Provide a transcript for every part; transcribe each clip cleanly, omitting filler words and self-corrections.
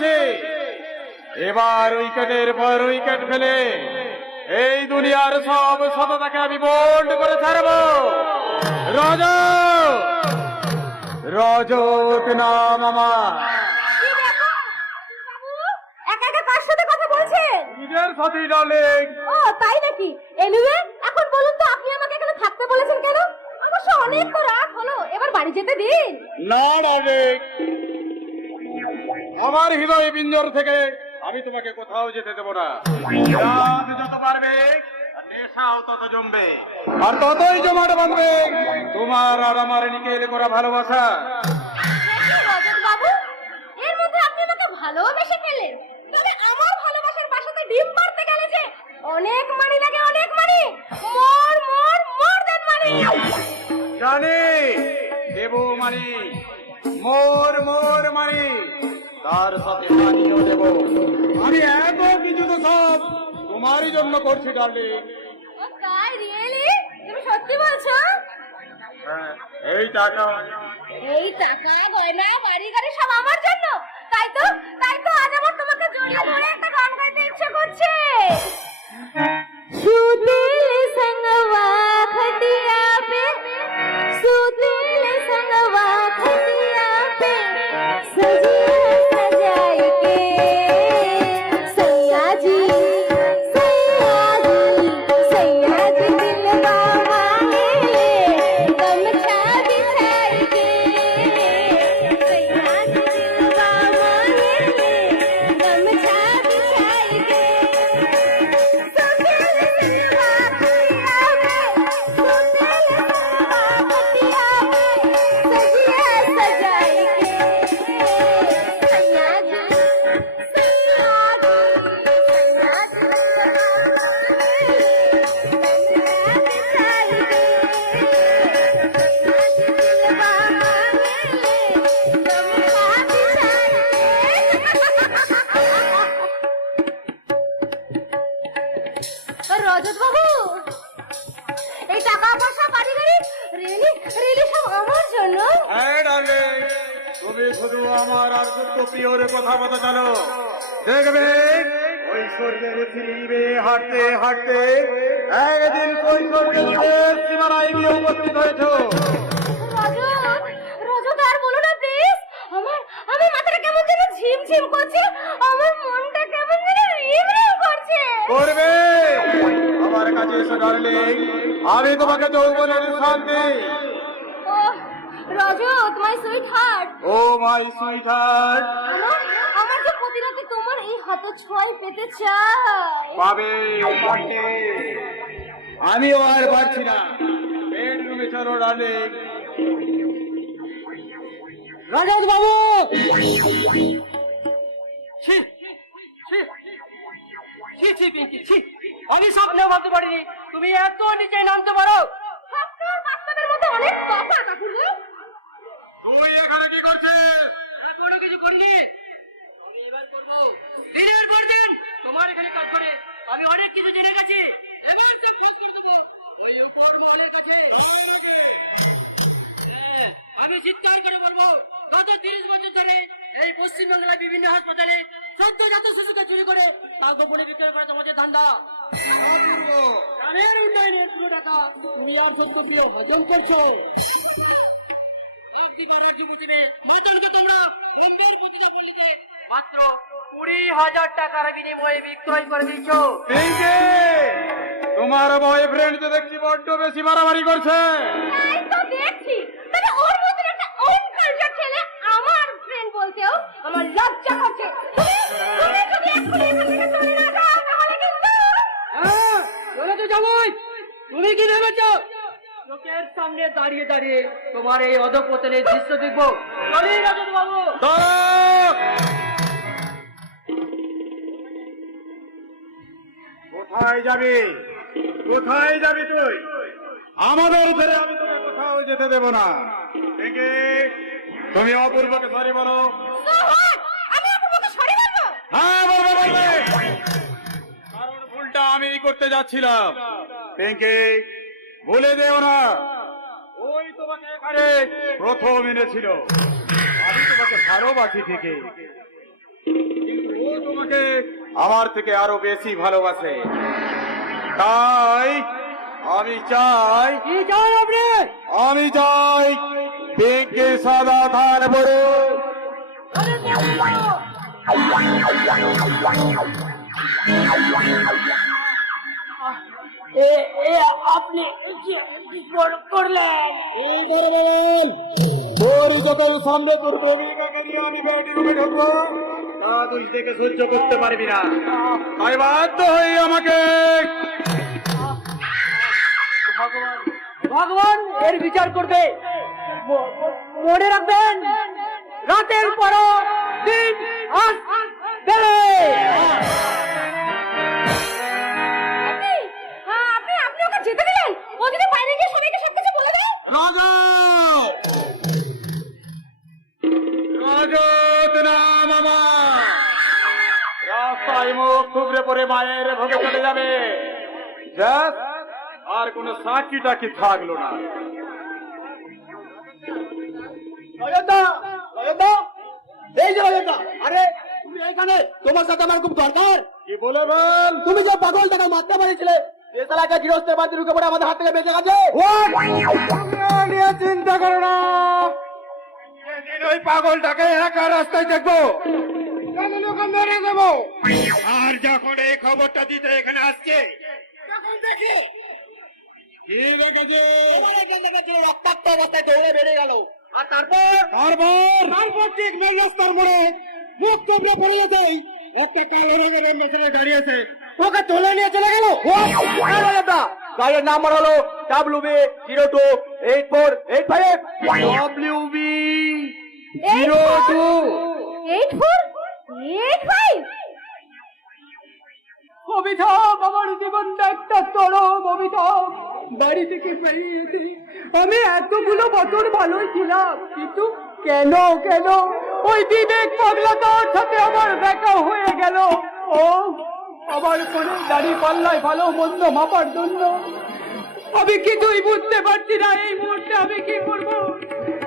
করেছে। এবার উইকেটের পর উইকেট ফেলে এই দুনিয়ার সব সততাকে আমি বোল্ড করে ছাড়বো। রজত, রজত নাম আমার। একা একা কার সাথে কথা বলছেন? নিজের সাথে ডার্লিং। ও তাই নাকি? এনিওয়ে এখন বলুন তো আপনি আমাকে এখানে থাকতে বলেছেন কেন? অবশ্য অনেক তো রাত হলো, এবার বাড়ি যেতে দিন। না ডার্লিং, আমার হৃদয় পিঞ্জর থেকে আমি তোমাকে কোথাও যেতে দেবো না। রাত যত পারবে নেশাও তত জমবে, আর ততই জমাট বাঁধবে তোমার আর আমার নিকেল করা ভালোবাসা। রজত বাবু, এর মধ্যে আপনি আমাকে ভালোবেসে ফেলেন। তবে আমার ভালোবাসার বাসাতে ডিম পাড়তে গেলে যে অনেক মানি লাগে, অনেক মানি। মোর দেন মানি। জানি দেবো মানি, মোর মানি, তার সাথে মানিও দেব। আমি এত কিছু তো সব তোমারই জন্য করছি ডার্লিং। ও তাই? রিয়েলি? তুমি সত্যি বলছো? হ্যাঁ, এই টাকা গয়না বাড়ি গাড়ি সব আমার জন্য। তাই তো আজ আমার তোমাকে জড়িয়ে ধরে একটা গান গাইতে ইচ্ছে করছে। সুদিল संगवा खटिया पे, सुदिल संगवा खटिया पे, सजाई के सैया जी दिलवा मांगे गमछा बिछाई के, सैया जी दिलवा मांगे गमछा बिछाई के, রজত বাবু, এই টাকা পয়সা বাড়ি গাড়ি রিলি সব আমার জন্য। হ্যাঁ ডার্লিং, তুমি শুধু আমার আর দুটো প্রিয়র কথা বলতে জানো। দেখবে ঐশ্বর্যের ফিরিবে হাঁটতে হাঁটতে একদিন ঐশ্বর্যের সীমানায় গিয়ে উপস্থিত হয়েছ। রজত আর বলো না প্লিজ। আমার মাথাটা কেমন যেন ঝিমঝিম করছে, আমার মনটা কেমন যেন রিমরিম করছে। করবে আমার কাছে এসো ডার্লিং, আমি তোমাকে যৌবনের শান্তি। ও রজত, মাই সুইট হার্ট। ও মাই সুইট হার্ট। আমার যে প্রতিরাতে তোমার এই হাত ছোঁয়াই পেতে চাই। পাবে পাবে, আমিও আর পারছি না। বেডরুমে চলো ডার্লিং। রজত বাবু, আমি স্বপ্নেও ভাবতে পারিনি তুমি এত নিচে নামতে পারো। বাস্তবের মধ্যে অনেক তফাৎ কাকুরে। তুই এখানে কি করছিস? কোনো কিছু করিনি, আমি এবার করবো। দিনের পর দিন তোমার এখানে কাজ করে আমি অনেক কিছু জেনে গেছি। এবার সে খোঁজ করে দেবো ওই উপর মহলের কাছে। আমি চিৎকার করে বলবো, গত 30 বছর ধরে এই পশ্চিমবাংলার বিভিন্ন হাসপাতালে সদ্যজাত শিশুকে চুরি করে তার গোপনে বিক্রয় করে তোমাদের ধান্দা। গ্রামের উন্নয়নের পুরো টাকা তুমি আর সত্য প্রিয় হজম করছো। একদিবারের জীবনে বেতনকে তোমরা বম্বের প্রতিটা পল্লীতে মাত্র 20,000 টাকার বিনিময়ে বিক্রয় করে দিচ্ছ। তোমার বয়ফ্রেন্ড তো দেখছি বড্ড বেশি মারামারি করছে। তাই তো দেখছি। তবে ওর মতো একটা অনকালচার ছেলে আমার ফ্রেন্ড বলতেও আমার লজ্জা করছে। তুমি যদি এক্ষুনি এখান থেকে চলে না যাও তাহলে কিন্তু। হ্যাঁ, চলে তো যাবোই। তুমি কি ভেবেছো লোকের সামনে দাঁড়িয়ে দাঁড়িয়ে তোমার এই অধঃপতনের দৃশ্য দেখবো? চলি রজত বাবু। কোথায় যাবি? কোথায় যাবি তুই? আমাদের ছেড়ে আমি তোকে কোথাও যেতে দেব না। একে তুমি অপূর্বকে সরি বলো। আমি আপনাকে সরি বলবো? হ্যাঁ বলবে, কারণ ভুলটা আমি করতে যাচ্ছিলাম। পিঙ্কি, ভুলে দেও না, ওই তোমাকে এখানে প্রথম এনেছিল। আমি তোমাকে ভালোবাসি ঠিকই, ও তোমাকে আমার থেকে আরো বেশি ভালোবাসে, তাই আমি চাই, কি চাই আপনি? আমি চাই পিঙ্কি সাদা ধান বড়। আপনি করলেন তোর যখন সামনে করবো আমি ব্যাটি রুমে ঢুকবো, তা তুই দেখে সহ্য করতে পারবি না, তাই বাধ্য হয়ে আমাকে। ভগবান এর বিচার করবে। মনে রাখবেন, রাতের পর দিন আসবে। আপনি ওকে যেতে দিলেন? ও যদি বাইরে গিয়ে সবাইকে সবকিছু বলে দেয়? রাজা রাজত নাম আমার, রাস্তায় মুখ থুবড়ে পড়ে মায়ের ভোগে চলে যাবে, ব্যাস, আর কোনো সাক্ষী টাকি থাকলো না। অযোধ্যা, অযোধ্যা, এই যে অযোধ্যা, আরে তুমি এইখানে, তোমার সাথে আমার খুব দরকার। কি বলে বল? তুমি যে পাগল টাকা মারতে পারিছিলে, এলাকা গৃহস্থের বাড়িতে ঢুকে পড়ে আমাদের হাত থেকে বেঁচে গেছে। নিয়ে চিন্তা করো না, যেদিন ওই পাগলটাকে একা রাস্তায় দেখবো সেদিন ওকে মেরে দেবো। আর যখন এই খবরটা দিতে এখানে আসছে তখন দেখি কি দেখেছে? তোমার এখান থেকে ছিল রক্তাক্ত অবস্থায় দৌড়ে বেরিয়ে গেল, আর তারপর ঠিক মেন রাস্তার মোড়ে মুখ তোমরা পড়ে গেছে, একটা কালো রঙের অন্য ছেলে দাঁড়িয়েছে, ওকে তুলে নিয়ে চলে গেল। অযোধ্যা, গাড়ির নাম্বার হলো WB028485। WB 8485? অভিধাম, আমার জীবনটা একটা চরম অভিধাম। বাড়ি থেকে বেরিয়েছি, আমি এতগুলো বছর ভালোই ছিলাম, কিন্তু কেন কেন ওই বিবেক পাগলাটার সাথে আমার দেখা হয়ে গেল। ও আমার ফোনে দাড়ি পাল্লায় ভালো মন্দ মাপার জন্য আমি কিছুই বুঝতে পারছি না। এই মুহূর্তে আমি কি করব?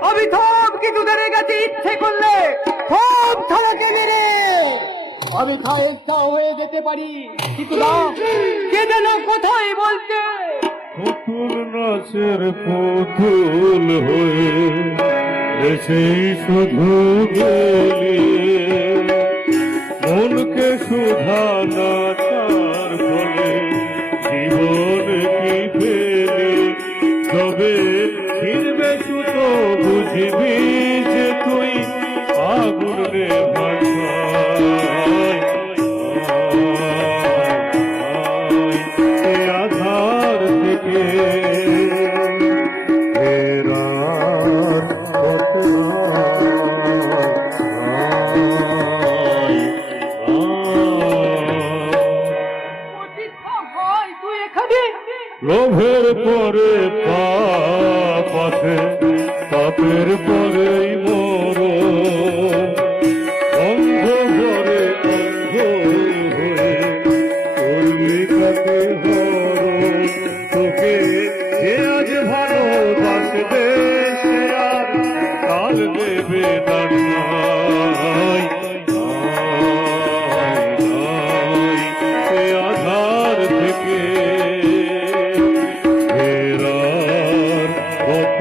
আমি সব কিছু ধরে গেছি, ইচ্ছে করলে সব ছাড়াকে মেরে আমি খায়েস্তা হয়ে যেতে পারি, কিন্তু না, কে যেন কোথায় বলছে পুতুল নাচের পুতুল হয়ে এসেই শুধু গেলি, মনকে সুধা না তার ফলে জীবন কি পেলি, তবে ফিরবে সুতো বুঝবি যে তুই আগুন রে আধার থেকে ফেরার পথ তুই এখানে? লোভের পরে পাপ আছে, পাপের পরেই মর, অন্ধ ঘরে অন্ধ হয়ে করবি কাকে হর, তোকে যে আজ ভালোবাসবে সে আর কাল দেবে দাঁড়াই, সে আধার থেকে ফেরার পথ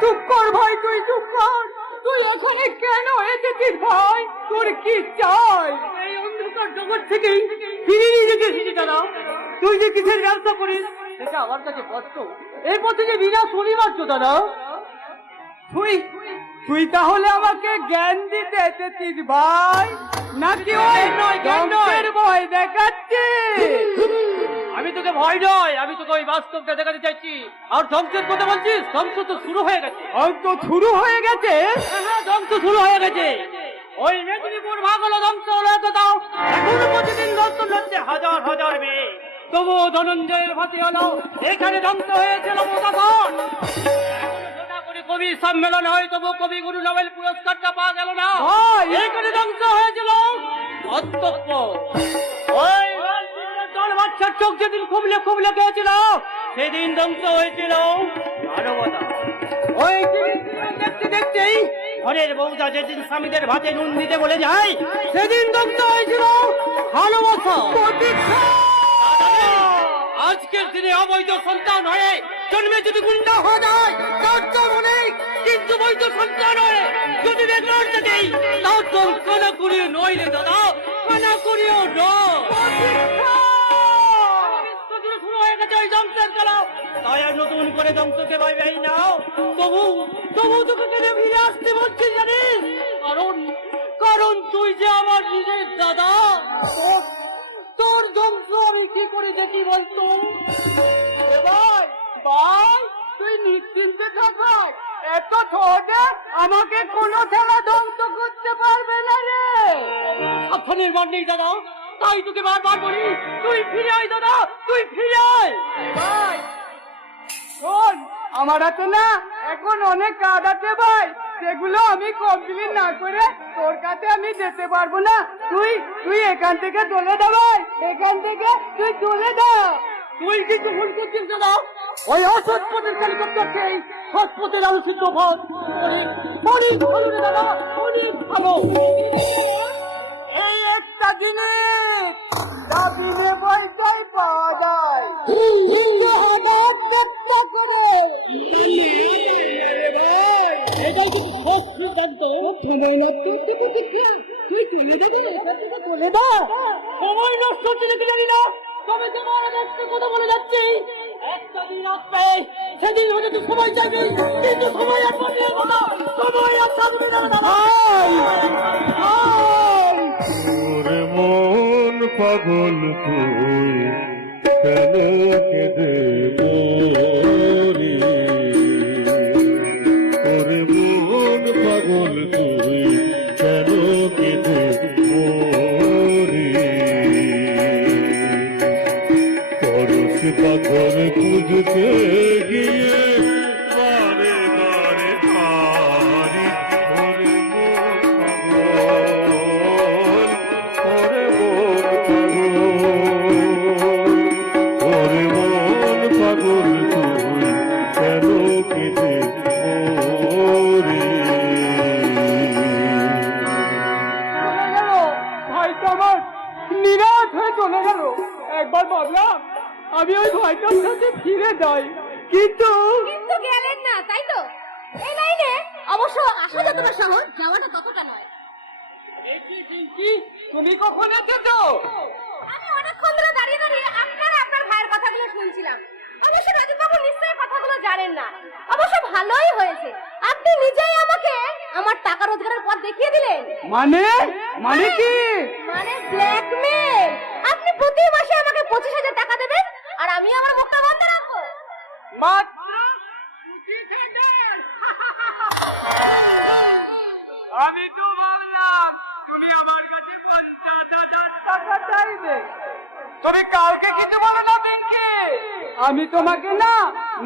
চুপ কর ভাই, তুই চুপ কর। তুই এখানে কেন এসেছিস ভাই? তোর কি চাই? এই অন্ধকার জগৎ থেকে ফিরিয়ে নিয়ে যেতে এসেছিস দাদা। তুই যে কিসের ব্যবসা করিস সেটা আমার কাছে স্পষ্ট। এই পথে যে বিনা শনি মারছ দাদা, তুই তাহলে আমাকে জ্ঞান দিতে এসেছিস ভাই, নাকি ওই জ্ঞানের ভয় দেখাচ্ছিস? আমি তোকে ভয় নয়, আমি তোকে ওই বাস্তবটা দেখাতে চাইছি। আর ধ্বংসের কথা বলছিস? ধ্বংস তো শুরু হয়ে গেছে। শুরু হয়ে গেছে? হ্যাঁ, ধ্বংস শুরু হয়ে গেছে। ওই মেদিনীপুর ভাগ হলো, ধ্বংস হলো কোথাও। এখনো প্রতিদিন ধ্বংস হচ্ছে হাজার হাজার মেয়ে। তবু ধনঞ্জয়ের ফাঁসি হলো, এখানে ধ্বংস হয়েছিল মোদাগর। কবি সম্মেলন হয়, তবু কবিগুরু নোবেল পুরস্কারটা পাওয়া গেল না। এখানে ধ্বংস হয়েছিল অধ্যক্ষ। ওই জল বাচ্চার চোখ যেদিন খুবলে খুবলে গিয়েছিল সেদিন ধ্বংস হয়েছিল মানবতা। ওই দেখতে দেখতেই ঘরের বউটা যেদিন স্বামীদের ভাতে নুন দিতে বলে যায় সেদিন ধ্বংস হয়েছিল ভালোবাসা। আজকের দিনে অবৈধ সন্তান হয়ে জন্মে যদি গুন্ডা হয়ে যায় তার তো অনেক, কিন্তু বৈধ সন্তান হয়ে যদি দেখলাম দেই তাও তো কানা করিও নয় রে দাদা, কানা করিও শুরু হয়ে গেছে ওই ধ্বংসের খেলা। তাই আর নতুন করে ধ্বংসকে ভাই নাও, তবু তবু তোকে কেনে ফিরে আসতে বলছি জানিস? কারণ কারণ তুই যে আমার নিজের দাদা, তোর ধ্বংস আমি কি করে দেখি বলতো? ভাই ভাই তুই নিশ্চিন্তে থাক, এত সহজে আমাকে কোনো ছেলে ধ্বংস করতে পারবে না রে। সাবধানের মান নেই দাদা, তাই তোকে বারবার বলি তুই ফিরে আয় দাদা, তুই ফিরে আয়। ভাই শোন, আমার হাতে না এখন অনেক কাজ আছে ভাই, সেগুলো আমি কমপ্লিট না করে তোর কাছে আমি যেতে পারবো না। তুই তুই এখান থেকে চলে যা ভাই, এখান থেকে তুই চলে যা। তুই কিছু ভুল করছিস দাদা, ওই অসৎ পথের হেলিকপ্টার সেই সৎ পথের আলোচিত পথ অনেক অনেক ভালো রে দাদা, অনেক ভালো। এই একটা জিনিস যা বিনে পয়সায় পাওয়া যায়, এটাই কিন্তু সৎ সিদ্ধান্ত। সময় নষ্ট হচ্ছে প্রতীক্ষা, তুই চলে যাবি, চলে যা। সময় নষ্ট হচ্ছে নাকি জানি না, তবে তোমার একটা কথা বলে যাচ্ছি, একটা দিন আসবে সেদিন হয়তো তুই সময় চাইবি, কিন্তু সময় আর পাবে না, সময় আর থাকবে না। তোর মন পাগল তুই কেন কেঁদে মরি? তোর মন পাগল তুই কেন কেঁদে মরি? পরশ পাথর খুঁজতে গিয়ে বারে বারে তারি ওরে মন পাগল, ওরে মন পাগল, ওরে মন পাগল তুই কেন কেঁদে মরি? ভাই তো আমার নিরাশ হয়ে চলে গেল। একবার ভাবলাম আমি ওই ভাইটার সাথে ফিরে যাই, কিন্তু কিন্তু গেলেন না, তাই তো? এই লাইনে অবশ্য আসা যতটা সহজ, যাওয়াটা ততটা নয়। তুমি কখন এসেছো? আমি অনেকক্ষণ ধরে দাঁড়িয়ে দাঁড়িয়ে আপনার ভাইয়ের কথাগুলো শুনছিলাম। অবশ্য রাজীববাবু নিশ্চয়ই কথাগুলো জানেন না। অবশ্য ভালোই হয়েছে, আপনি নিজেই আমাকে আমার টাকা রোজগারের পথ দেখিয়ে দিলেন। মানে মানে কি? মানে ব্ল্যাকমেল। আপনি প্রতি মাসে আমাকে 25,000 টাকা দেবেন আর আমি আমার মুখটা বন্ধ রাখবো। মাত্র 25,000? আমি তো ভাবলাম তুমি আমার কাছে 50,000 টাকা চাইবে। তুমি কাউকে কিছু বলো না পিঙ্কি, আমি তোমাকে না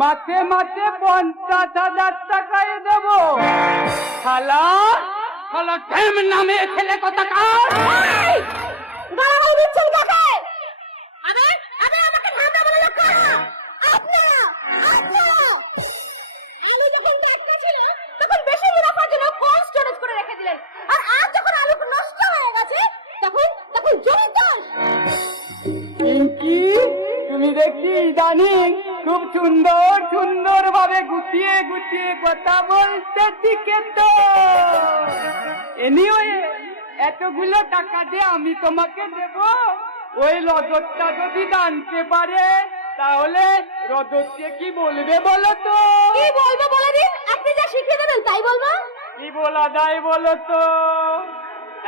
মাসে মাসে 50,000 টাকাই দেবো। খালা খালা টাইম নামে ছেলে কথা কার গালাগাল দিচ্ছেন কাকে? আমি আমাকে ধাঁধা বলে না কারা? আপনারা। আলু যখন টাটকা ছিল তখন বেশি মুনাফার জন্য কোল্ড স্টোরেজ করে রেখে দিলেন, আর আজ যখন আলু নষ্ট হয়ে গেছে তখন জমি চাষ। পিঙ্কি, তুমি দেখি ইদানিং খুব সুন্দর ভাবে গুছিয়ে কথা বলতে শিখে তো। এনিওয়ে এতগুলো টাকা দিয়ে আমি তোমাকে দেব, ওই রজতটা যদি জানতে পারে তাহলে রজতকে কি বলবে বলো তো? কি বলবো বলে দিন, আপনি যা শিখিয়ে দেবেন তাই বলবো। কি বলা যায় বলো তো?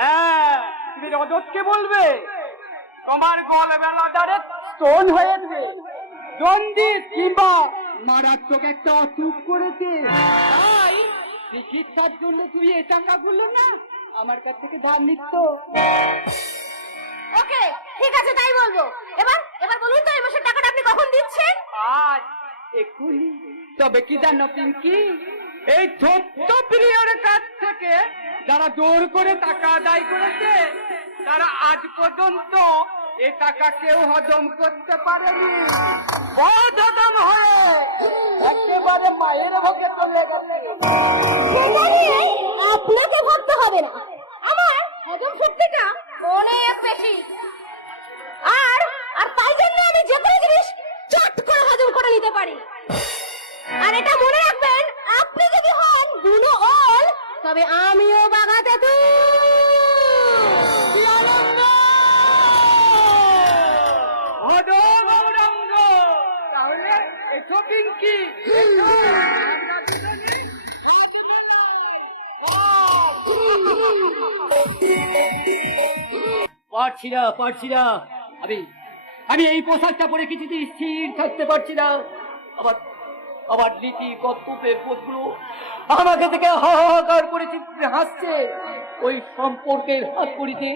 হ্যাঁ, তুমি রজতকে বলবে তোমার গলবেলা দ্বারে স্টোন হয়ে যাবে, জন্ডিস কিংবা মারাত্মক একটা অসুখ করেছে, তাই চিকিৎসার জন্য তুই এই টাকাগুলো না আমার কাছ থেকে ধার নিচ্ছ। ওকে, ঠিক আছে তাই বলবো। এবার বলুন তো এই মাসের টাকাটা আপনি কখন দিচ্ছেন? আজ এক্ষুনি। তবে কি জানো পিঙ্কি, এই ছোট্ট প্রিয়র কাছ থেকে যারা জোর করে টাকা আদায় করেছে তারা আজ পর্যন্ত এ টাকা কেউ হজম করতে পারেনি, বদহজম হয়ে একেবারে মায়ের ভোগে চলে গেছে। আপনাকে ভাবতে হবে না, আমার হজম শক্তিটা অনেক বেশি। আর আর তাই জন্য আমি যে কোনো জিনিস চট করে হজম করে নিতে পারি। আর এটা মনে রাখবেন, আপনি যদি হন বুনো ওল, তবে আমিও বাগাতে তাহলে এসো পিঙ্কি, এসো। পারছি না আমি এই পোশাকটা পরে কিছুতেই স্থির থাকতে পারছি না। আবার নীতি কর্তব্যের পথগুলো আমাকে থেকে হাহাকার করে হাসছে। ওই সম্পর্কের হাত করিতে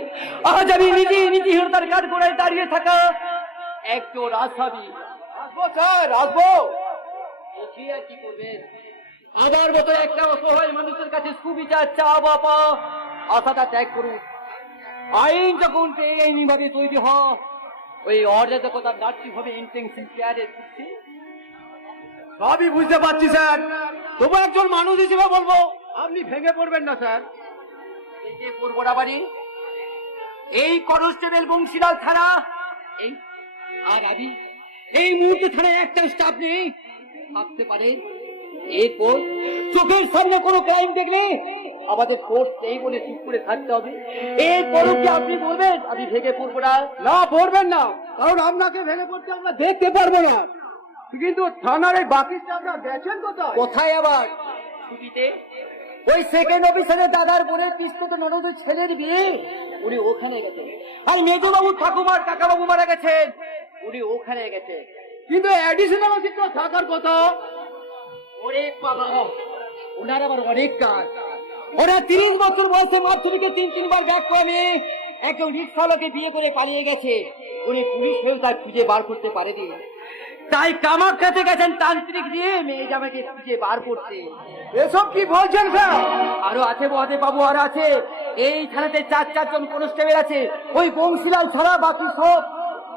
আজ আমি নীতিহীনতার কাঠ গোড়ায় দাঁড়িয়ে থাকা একজন আসামি। আসবো স্যার, আসবো। বুঝি আর কি করবেন? আমার মতো একটা অসহায় মানুষের কাছে সুবিচার চা বাবা আশাটা ত্যাগ করুন। আইন যখন আইনিভাবে তৈরি হয়, ওই অরাজকতার নাট্যভাবে ইন্টেনশন কেয়ারে করছে। সবই বুঝতে পারছি স্যার, তবু একজন মানুষ হিসেবে বলবো আপনি ভেঙে পড়বেন না স্যার। ভেঙে পড়বো না বাড়ি? এই কনস্টেবল বংশীলাল থানা এই আর আমি এই মুহূর্তে থানায় একটা স্টাফ নেই। ভাবতে পারে এরপর চোখের সামনে কোনো ক্রাইম দেখলে আমাদের ফোর্স নেই বলে চুপ করে থাকতে হবে। এরপরও কি আপনি বলবেন আমি ভেঙে পড়বো না? না, পড়বেন না, কারণ আপনাকে ভেঙে পড়তে আমরা দেখতে পারবো না। কিন্তু থানার এই বাকি স্টাফরা গেছেন কোথায়? কোথায় আবার? ছুটিতে। ওই সেকেন্ড অফিসারের দাদার বোনের পিস্তত ননদের ছেলের বিয়ে, উনি ওখানে গেছেন। আর মেজবাবু ঠাকুমার কাকাবাবু মারা গেছেন, উনি ওখানে গেছেন। কিন্তু অ্যাডিশনাল অফিসার থাকার কথা। ওরে বাবা, ওনার আবার অনেক কাজ। ওরা 30 বছর বয়সে মাধ্যমিকে 3-3 ব্যাক করে একজন রিক্সাওয়ালাকে বিয়ে করে পালিয়ে গেছে। উনি পুলিশ হয়েও তার খুঁজে বার করতে পারেনি, তাই কামাখ্যাতে গেছেন তান্ত্রিক দিয়ে মেয়ে জামাইকে খুঁজে বার করতে। এসব কি বলছেন স্যার? আরো আছে মহাদেব বাবু, আর আছে। এই থানাতে 4-4 জন কনস্টেবল আছে। ওই বংশীলাল ছাড়া বাকি সব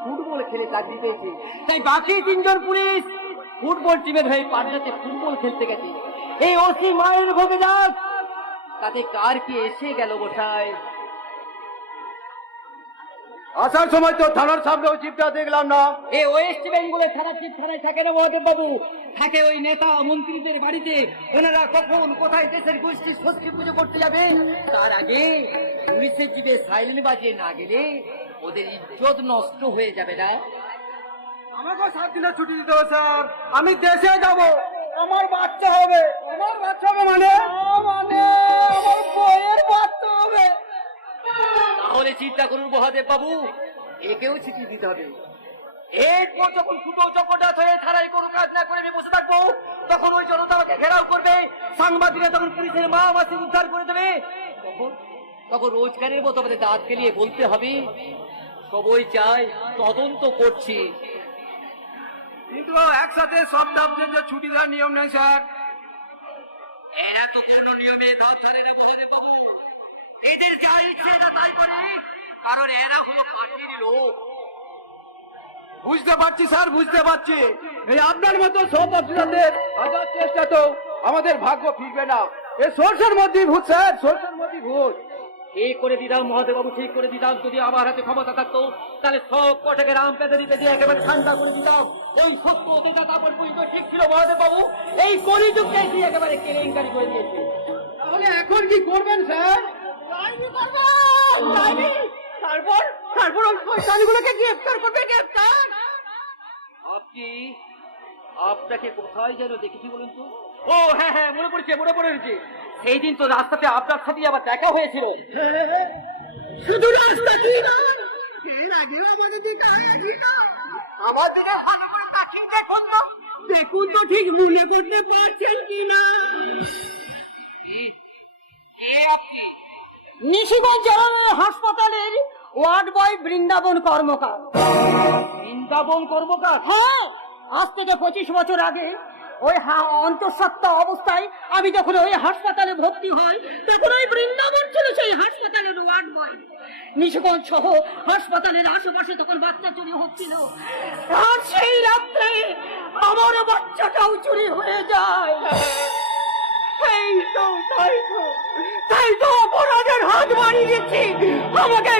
ফুটবল খেলে চাকরি পেয়েছে। তাই বাকি 3 জন পুলিশ ফুটবল টিমের হয়ে পাটনাতে ফুটবল খেলতে গেছে। এই ওসি মায়ের ভোগে যাক, তাতে কার কি এসে গেল গোসাই। আসার সময় তো থানার সামনে ওই জিপটা দেখলাম না। এই ওয়েস্ট বেঙ্গলের থানার চিফ থানায় থাকে না মহাদেব বাবু, থাকে ওই নেতা মন্ত্রীদের বাড়িতে। ওনারা কখন কোথায় দেশের গোষ্ঠী ষষ্ঠী পুজো করতে যাবে, তার আগে পুলিশের জিপে সাইলেন্ট বাজিয়ে না গেলে ওদের ইজ্জত নষ্ট হয়ে যাবে না। আমাকে 7 দিনের ছুটি দিতে হবে স্যার। আমি দেশে যাব, আমার বাচ্চা হবে। আমার বাচ্চা হবে মানে আমার বইয়ের বাচ্চা হবে। তাহলে চিন্তা করুন মহাদেব বাবু, একেও ছুটি দিতে হবে। এরপর যখন ফুটো চকটাত হয়ে থানায় কোনো কাজ না করে আমি বসে থাকবো, তখন ওই জনতা আমাকে ঘেরাও করবে। সাংবাদিকরা তখন পুলিশের মা মাসি উদ্ধার করে দেবে। তখন রোজগারের মতো আমাদের দাঁত গেলিয়ে বলতে হবে সবাই চায় তদন্ত করছি। কিন্তু একসাথে সব দাবদের যে ছুটি দেওয়ার নিয়ম নেই স্যার। এরা তো কোনো নিয়মে ধার ধারে না মহাদেব বাবু। এদের যা ইচ্ছে না তাই করে, কারণ এরা হলো পার্টির লোক। বুঝতে পারছি স্যার, বুঝতে পারছি। এই আপনার মতো সব অফিসারদের হাজার চেষ্টা তো আমাদের ভাগ্য ফিরবে না। এই সোর্সের মধ্যেই ভূত স্যার, সোর্সের মধ্যেই ভূত। ঠিক করে দিতাম মহাদেব বাবু, ঠিক করে দিতাম। যদি আমার হাতে ক্ষমতা থাকতো তাহলে সব কটাকে রাম পেতে দিয়ে একেবারে ঠান্ডা করে দিতাম। ওই সত্য যেটা তারপর পর্যন্ত ঠিক ছিল মহাদেব বাবু, এই কলিযুগকে একেবারে কেলেঙ্কারি করে দিয়েছে। তাহলে এখন কি করবেন স্যার? তারপর ওই শয়তানগুলোকে গ্রেফতার করবে। গ্রেফতার আপনাকে কোথায় যেন দেখেছি বলুন তো? ও হ্যাঁ হ্যাঁ, মনে পড়েছে। সেই দিন তো রাস্তাতে আপনার সাথে আবার দেখা হয়েছিল। শুধু রাস্তা কি না, এর আগেও আমাদের দিকে আমার দিকে ভালো করে তাকিয়ে দেখুন না। দেখুন তো ঠিক মনে করতে পারছেন কি না? নিশিগঞ্জ জেনারেল হাসপাতালের ওয়ার্ড বয় বৃন্দাবন কর্মকার। বৃন্দাবন কর্মকার? হ্যাঁ, আজ থেকে 25 বছর আগে ওই অন্তঃসত্ত্বা অবস্থায় আমি যখন ওই হাসপাতালে ভর্তি হই, তখন ওই বৃন্দাবন ছিল সেই হাসপাতালের ওয়ার্ড বয়। নিশিগঞ্জ সহ হাসপাতালের আশেপাশে তখন বাচ্চা চুরি হচ্ছিল, আর সেই রাত্রে আমার বাচ্চাটাও চুরি হয়ে যায়। তাই তো অপরাধের হাত বাড়িয়ে দিচ্ছি, আমাকে